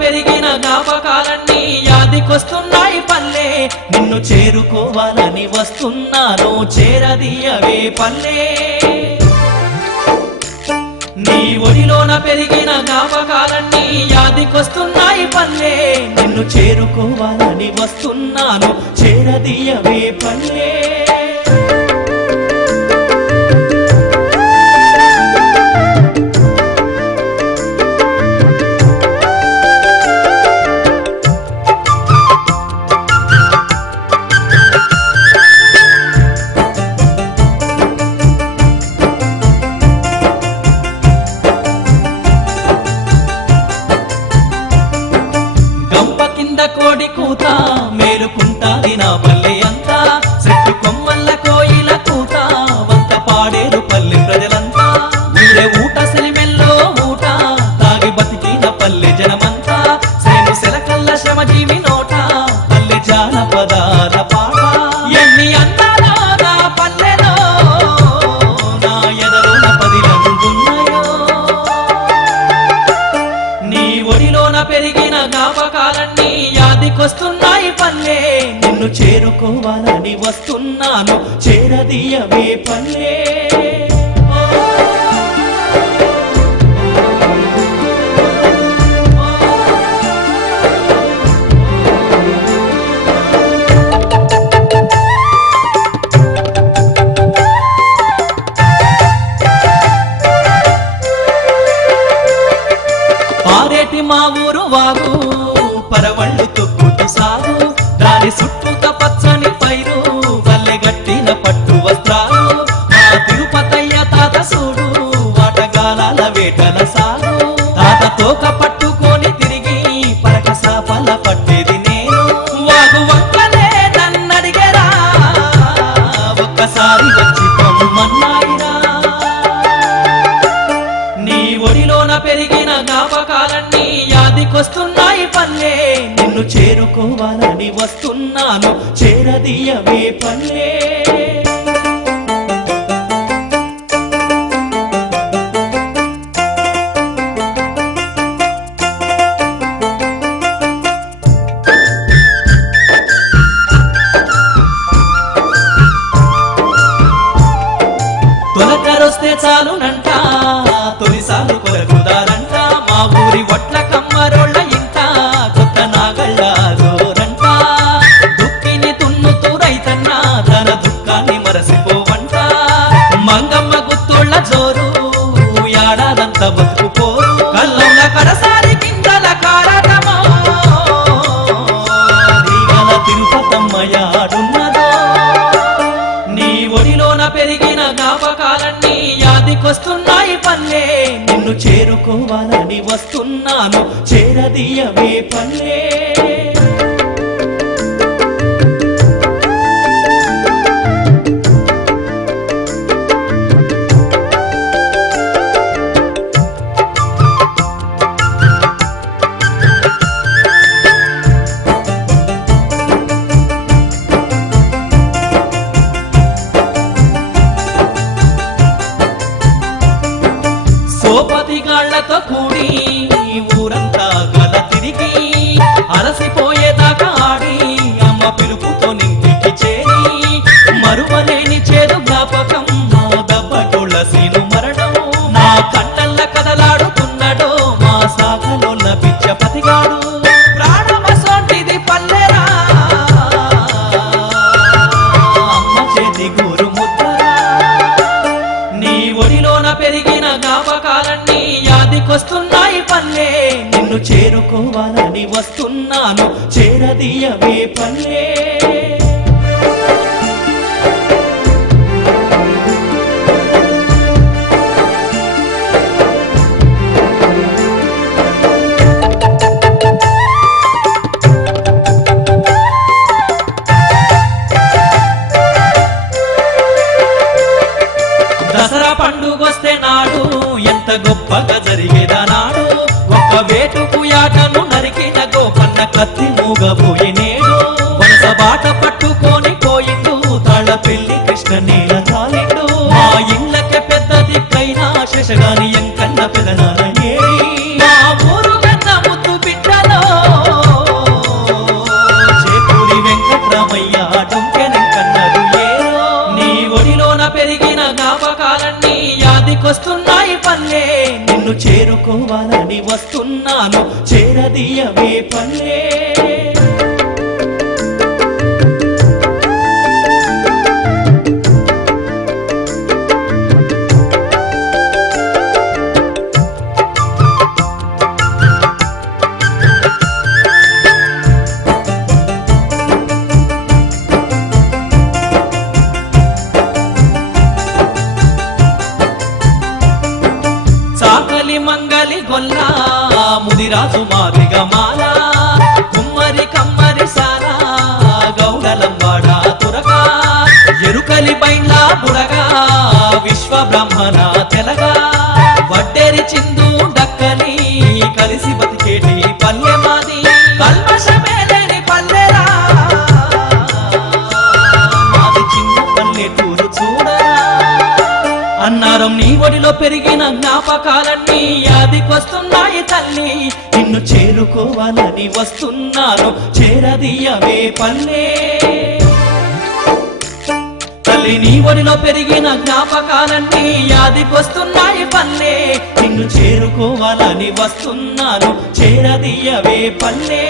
పెరిగిన జ్ఞాపకాలన్నీ యాదికొస్తున్నాయి పల్లె, నిన్ను చేరుకోవాలని వస్తున్నాను చేరదీయవే పల్లె. నీ ఒడిలోన పెరిగిన జ్ఞాపకాలన్నీ యాదికొస్తున్నాయి పల్లె, నిన్ను చేరుకోవాలని వస్తున్నాను చేరదీయవే పల్లె. కోడి కూత మేలుకుంటాది నా పల్లె అంతా, చెట్టు కొమ్మల్ల కోయిల కూత వంత పాడేరు పల్లె ప్రజలంతా. ఊరే ఊట సెలిమెల్లో ఊట తాగి బతికిన పల్లె జనమంతా, సేను సెలకల్ల శ్రమజీవి నోట పల్లె జానపదాల పాట. ఎన్ని అందాల నా పల్లెలో నా ఎదలోన పదిలందున్నాయో, నీ ఒడిలోన పెరిగిన జ్ఞాపకాలన్నీ యాదికొస్తున్నాయి పల్లె, నిన్ను చేరుకోవాలని వస్తున్నాను చేరదీయవే పల్లె. పారేటి మా ఊరు వాగు పరవళ్ళు తొక్కుతూ సాగు, దాని చుట్టూత పచ్చని పైరు వల్లె గట్టిన పట్టు వస్త్రాలు. మా తిరుపతయ్య తాత సూడు వాటగాలాల వేటల సాగు, తాత తోక పట్టుకొని తిరిగి పరక సాపల పట్టేది నేను. వాగు వంకలే నన్నడిగరా ఒక్కసారి వచ్చి పొమ్మన్నాయిరా. నీ ఒడిలోన పెరిగిన జ్ఞాపకాలన్నీ యాదికొస్తున్నాయి పల్లె, నిన్ను చేరుకోవాలని వస్తున్నాను చేరదీయవే పల్లె. తొలకరొస్తే చాలునంట తొలిసాలు కొరకుదారంట, మా ఊరి ఒట్ల కమ్మరోళ్ళ ఇంట కొత్త నాగళ్ళ జోరంట. దుక్కిని తున్నుతూ రైతన్న తన దుఃఖాన్ని మరసిపోవంట, మంగమ్మ గుత్తోళ్ళ జోరు యాడాదంత బతుకుపోరు. కళ్ళంల కరసారి కిందల కారటమో దిగల తిరుపతమ్మ యాడున్నదో, నీ ఒడిలోన పెరిగిన జ్ఞాపకాలన్నీ యాదికొస్తున్నాయి పల్లె, నిన్ను చేరుకోవాలని వస్తున్నాను చేరదీయవే పల్లె. సోపతిగాళ్లతో కూడి ఊరంతా గల తిరిగి అలసిపోయేదాకా ఆడి అమ్మ పిలుపుతో నింటికి చేరి, మరువలేని చేదు జ్ఞాపకం మా దబ్బటోళ్ళ సీను మరణం. నా కన్నల్ల కదలాడుతున్నాడో మా సాగలో పిచ్చ పతిగాడు, ప్రాణమసోంటిది పల్లెరా అమ్మ చేతి గోరు ముద్దరా. నీ ఒడిలోన పెరిగిన జ్ఞాపకాలన్నీ యాదికొస్తున్నాయి పల్లె, నిన్ను చేరుకోవాలని వస్తున్నాను చేరదీయవే పల్లె. బాట పట్టుకొని పోయిండు తాళ్ళ పెళ్లి కృష్ణ నేల చాలిండు మా ఇళ్ళకే పెద్ద దిక్కైనా శశగాని ఎంకన్న పెదనాల ఏరి మా ఊరు కన్న ముద్దు బిడ్డలో చేకూరి వెంకట్రామయ్య డొంకెనెంకన్నడు ఏరో నీ ఒడిలోన పెరిగిన జ్ఞాపకాలన్నీ యాదికొస్తున్నాయి పల్లె నిన్ను చేరుకోవాలని వస్తున్నాను చేరదీయవే పల్లె చాకలి మంగలి గొల్ల ముదిరాజు మాదిగ మాల కుమ్మరి కమ్మరి సాల గౌడలంబాడ తురగా ఎరుకలి బైండ్ల బుడగా విశ్వ బ్రహ్మణ తెలగా వడ్డేరి చిందు డక్కలి కలిసి బతికేటి పల్లె మాది కల్మషమే లేని పల్లెరా మాది చిన్న పల్లెటూరు చూడరా అన్నారం నీ ఒడిలో పెరిగిన జ్ఞాపకాలన్నీ యాదికొస్తున్నాయి తల్లి నిన్ను చేరుకోవాలని వస్తున్నాను చేరదీయవే పల్లె తల్లి నీ ఒడిలో పెరిగిన జ్ఞాపకాలన్నీ యాదికొస్తున్నాయి పల్లె నిన్ను చేరుకోవాలని వస్తున్నాను చేరదీయవే పల్లె